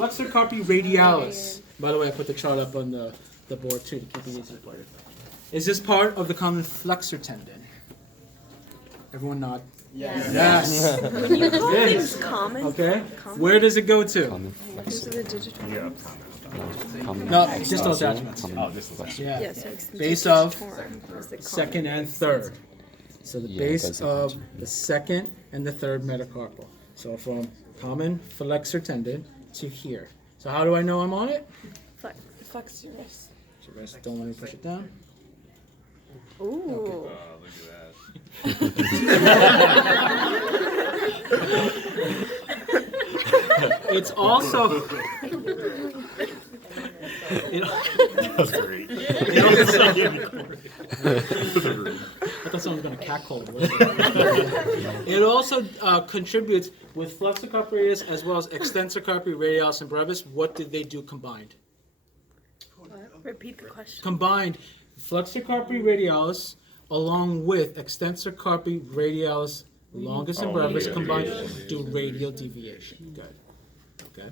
Flexor carpi radialis. By the way, I put the chart up on the board too to keep it easy for you. Is this part of the common flexor tendon? Everyone nod. Yes. Yes. When you call things common, Okay. Where does it go to? these are the digital ones. No, distal attachments. Yeah. Yeah, so it's the Base of digitorum is the common second and base. third. So the Yeah, it base does of attach. the second and the third metacarpal. So from common flexor tendon to here. So how do I know I'm on it? Flex your wrist. So rest, don't let me push it down. Ooh. It's also. That's great. I thought someone was going to catcall it. It also contributes with flexor carpi radius as well as extensor carpi radialis and brevis. What did they do combined? Repeat the question. Combined, flexor carpi radialis along with extensor carpi radialis longus and brevis combined do radial deviation. Good. Okay.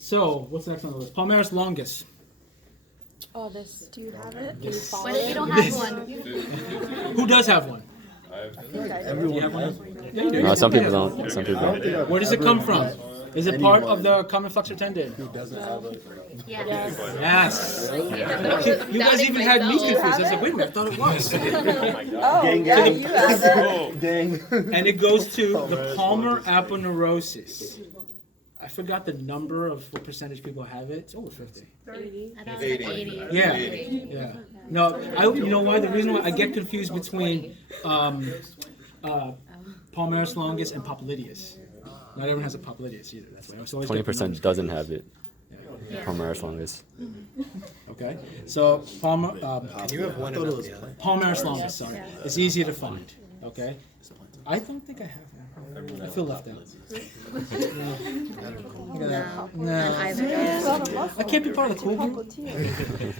So, what's next on the list? Palmaris longus. Oh, this. Do you have it? What if you don't have one? Who does have one? Do you have one? Yeah, you do. No, some people don't. Some people don't. Where does it come from? Is it part of the common flexor tendon? Yes. Yes. You guys even had me confused. I was like, wait a minute, I thought it was. Oh, yeah, you have it. Dang. And it goes to the palmar aponeurosis. I forgot the number of what percentage people have it. It's over 50. 80. I thought it was like 80. Yeah, yeah. No, you know why? The reason why I get confused between palmaris longus and popliteus. Not everyone has a popliteus either. That's why I always get the 20% doesn't have it. Yeah. Palmaris longus. Okay, so You have one and not the other. palmaris longus. Sorry, it's easier to find. Okay, I don't think I have one. I feel left out. No. Look at that. No. I can't be part of the cool group.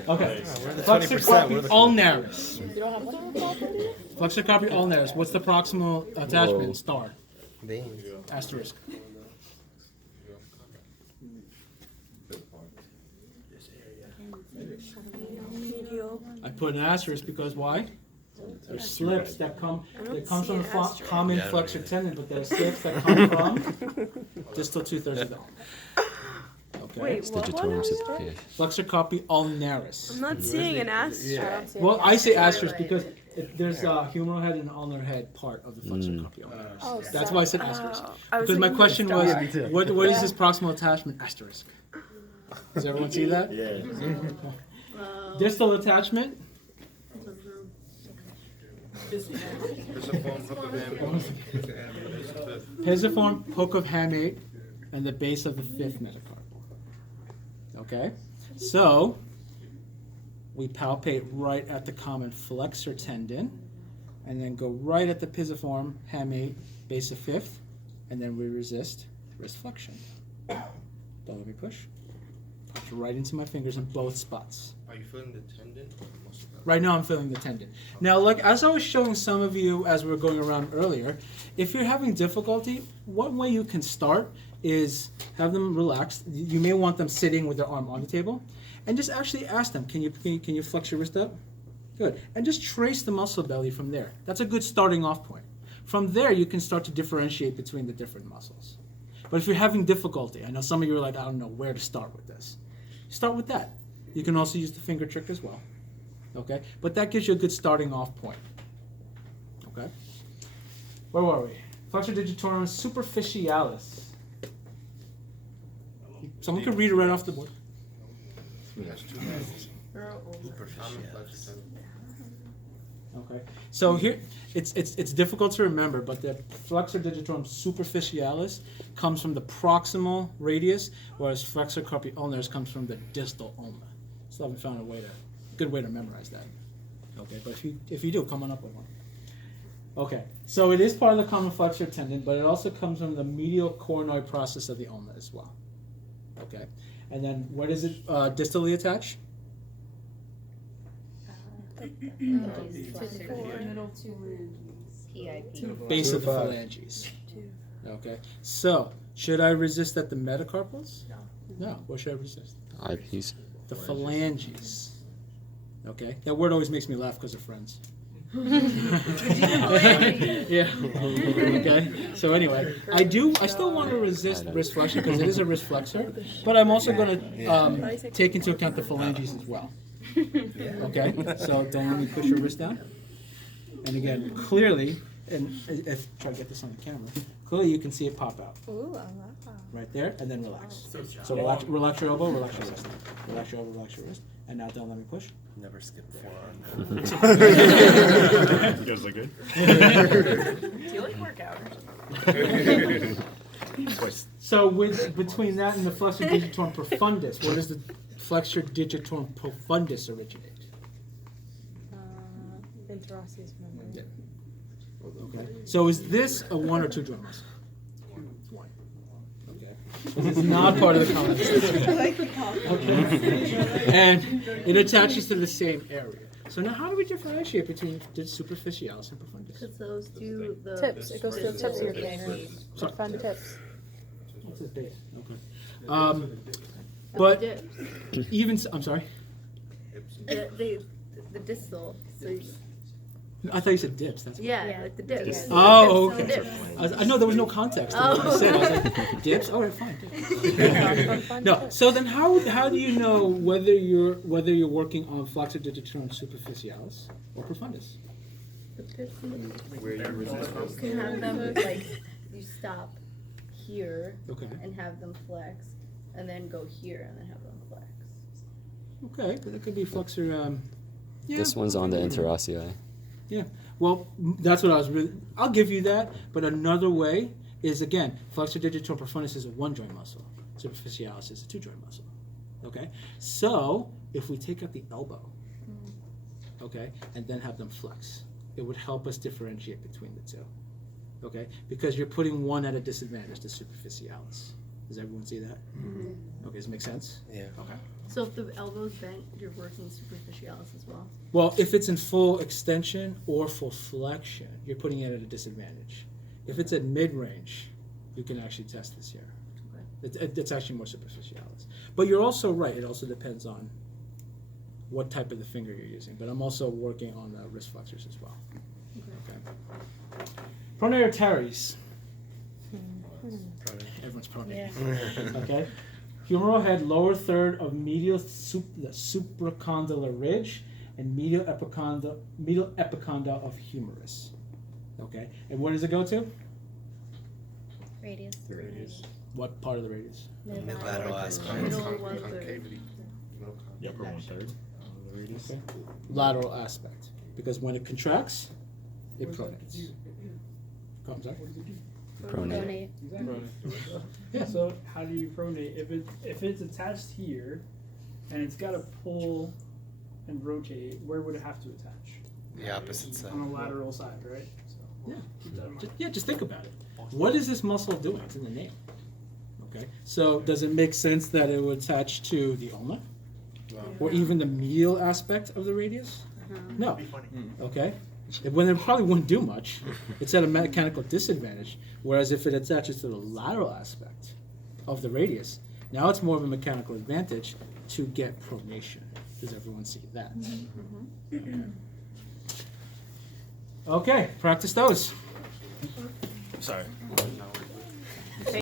Okay. Flexor carpi ulnaris. Flexor carpi ulnaris. What's the proximal attachment? Whoa. Star. Asterisk. Medial. I put an asterisk because why? There's slips that come from see the an asterisk. common flexor tendon, but there's slips that come from distal 2/3 of the ulna. Okay. Wait, It's what? digitorum What? certification. Flexor carpi ulnaris. I'm not seeing an asterisk. Well, I say asterisk because there's a humeral head and ulnar head part of the flexor carpi ulnaris. Oh, That's why I said asterisk. I was Because my thinking question star. was, what is this proximal attachment? Asterisk. Does everyone see that? Yeah. Distal attachment. Pisiform hook of hamate and the base of the fifth metacarpal. Okay, so we palpate right at the common flexor tendon, and then go right at the pisiform hamate base of fifth, and then we resist wrist flexion. Don't let me push. Push right into my fingers in both spots. Are you feeling the tendon or the muscle? Right now I'm feeling the tendon. Now, like as I was showing some of you as we were going around earlier, if you're having difficulty, one way you can start is have them relaxed. You may want them sitting with their arm on the table, and just actually ask them, can you flex your wrist up? Good. And just trace the muscle belly from there. That's a good starting off point. From there, you can start to differentiate between the different muscles. But if you're having difficulty, I know some of you are like, I don't know where to start with this. Start with that. You can also use the finger trick as well. Okay? But that gives you a good starting off point. Okay? Where were we? Flexor digitorum superficialis. Someone can read it right off the board. Okay. So here, it's difficult to remember, but the flexor digitorum superficialis comes from the proximal radius, whereas flexor carpi ulnaris comes from the distal ulna. So I haven't found a good way to memorize that. Okay, but if you do, come on up with one. Okay, so it is part of the common flexor tendon, but it also comes from the medial coronoid process of the ulna as well. Okay, and then where does it distally attach? PIP. Base of the phalanges. Okay, so Should I resist at the metacarpals? No. What should I resist? Eyepiece. The phalanges. Okay. That word always makes me laugh because they're friends. Yeah. Okay. So anyway, I still want to resist wrist flexion because it is a wrist flexor, but I'm also going to take into account the phalanges as well. Okay. So don't let me push your wrist down. And again, clearly, and if try to get this on the camera, clearly you can see it pop out. Ooh, Right there, and then relax. So relax your elbow, relax your wrist. Relax your elbow, relax your wrist. And now don't let me push. Never skip forearm. You guys look good? do you like workout? So between that and the flexor digitorum profundus, where does the flexor digitorum profundus originate? Interosseous membrane. Okay. So is this a 1 or 2 joint muscle? 1. Okay. So this is not part of the conversation. I like the compliment. Okay. And it attaches to the same area. So now how do we differentiate between the superficialis and profundus? Because those do the Tips. It goes to the tips of your fingers. Sorry. Front tips. What's the base? Okay. But even I'm sorry. the distal. So I thought you said dips. That's yeah, like the dips. Oh, Tips, okay. so dips. I know there was no context to what you said. I was like, dips? All right, fine. Dips. No. So then, how do you know whether you're working on flexor digitorum superficialis or profundus? Where you resist You can have them like you stop here Okay. and have them flex, and then go here and then have them flex. Okay, but it could be flexor. Yeah. This one's on the interossei. Yeah. Well, that's what I was really. I'll give you that. But another way is again, flexor digitorum profundus is a 1 joint muscle. Superficialis is a 2 joint muscle. Okay. So if we take out the elbow, okay, and then have them flex, it would help us differentiate between the two. Okay, because you're putting one at a disadvantage, the superficialis. Does everyone see that? Okay, does it make sense? Yeah. Okay. So if the elbow's bent, you're working superficialis as well. Well, if it's in full extension or full flexion, you're putting it at a disadvantage. If it's at mid-range, you can actually test this here. It's actually more superficialis. But you're also right. It also depends on what type of the finger you're using. But I'm also working on the wrist flexors as well. Okay. Pronator teres. Everyone's pronating. Yeah. Okay. Humeral head, lower third of the supracondylar ridge, and medial epicondyle of humerus. Okay. And where does it go to? Radius. The radius. What part of the radius? Mid-lateral aspect. Middle 1/3. Yeah, upper 1/3 of the radius. Okay. Lateral aspect. Because when it contracts, it pronates. Oh, I'm sorry. Pronate. Yeah. So how do you pronate? If it's attached here, and it's got to pull and rotate, where would it have to attach? The opposite side. On the lateral side, right? So Yeah. keep that in mind. Just think about it. What is this muscle doing? It's in the name. Okay. So does it make sense that it would attach to the ulna? Or even the medial aspect of the radius? No. Okay. When it probably wouldn't do much, it's at a mechanical disadvantage. Whereas if it attaches to the lateral aspect of the radius, now it's more of a mechanical advantage to get pronation. Does everyone see that? Okay, practice those. Sorry.